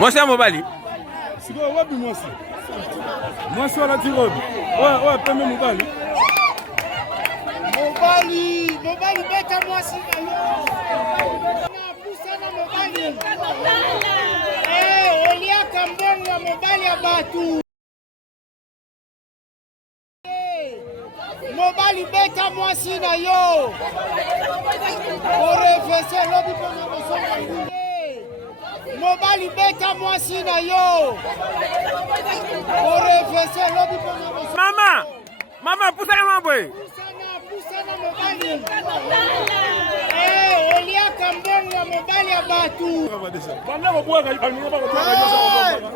Mwasi ya mobali. Siko wapi mwasi? Mwasi wala tirobi. Oya pembe mobali. Mobali beta mwasi na yo. Pusana mobali. Olia kambongo mobali ya batu. Mobali beta mwasi na yo. Orefese lobi pona bosonga. Mobali beta mwasi na yo. Orefese lobi pona bosonga. Mama pusana mabwe. Pusana mobali. Olia kambongo mobali ya batu.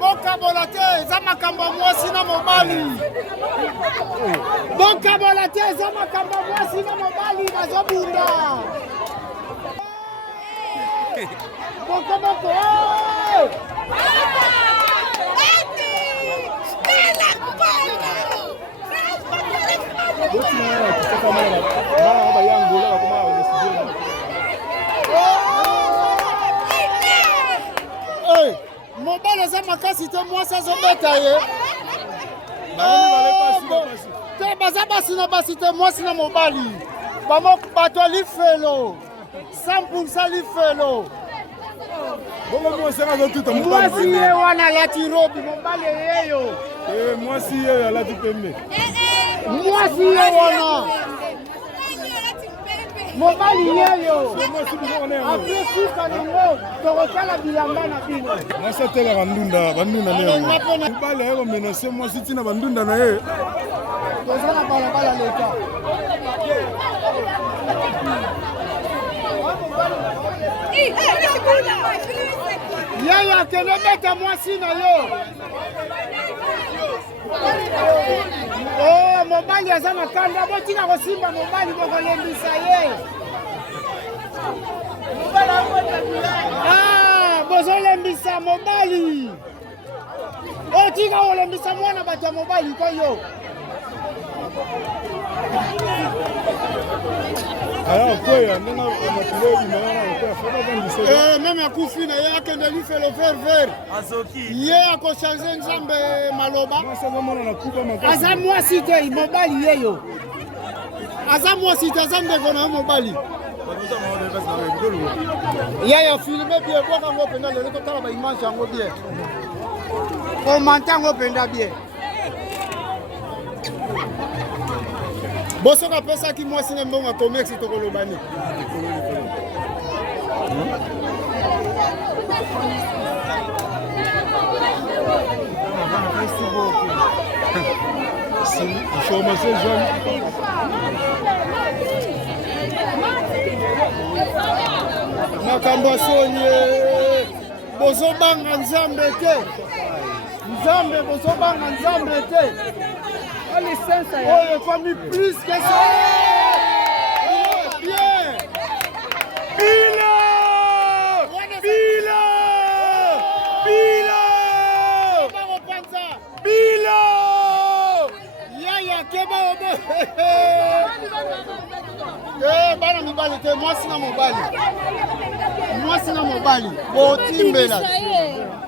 Boka bolate za makambo mwasi na mobali. Boka bolate za makambo mwasi na mobali bazobunda. Boka boko. Mobali za makasi te mwasi azobeta ye. Te baza basi na basi te mwasi na mobali. Bato lifelo 100% lifelo. Mwasi ye wana lati robi mobali yeyo. Mwasi ye alati pembe. Mwasi ye wana mobali yeyo. Après suka nango tokotala bilamba na bino. Mwasi atela bandunda leo. Mobali ayo menase mwasi tina bandunda na ye. Tozala balabala leta. Yaya kene beta mwasi na yo. Mobali aza na kanda botina kosimba mobali bokolembisa ye. Bozolembisa mobali. Otika olembisa mwana bato ya mobali koyo. Alors quoi, on a matulé du même à kufi na ye akende lifelo vert. Ye akochange nzambe maloba. Aza mwasi te mobali yeyo. Aza mwasi te aza ndeko na mobali. Yaya filme bien boka ngo penda lelo totala ba image yango bien. Commenter ngo penda bien. Bosoka pesa ki mwasi na mbongo Comex tokolobani. Information jeune. Makambo sonye bozobanga nzambe te. Nzambe bozobanga nzambe te. Oh, famille plus que ça. Bien. Bilo. Yaya keba obe. Bana mibali te mwasi na mobali. Mwasi na mobali. Botimbela.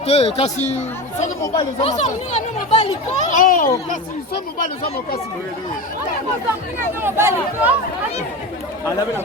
Te kasi soki mobali za mobali ko. Oh, kasi so mobali za mokasi. Alabe na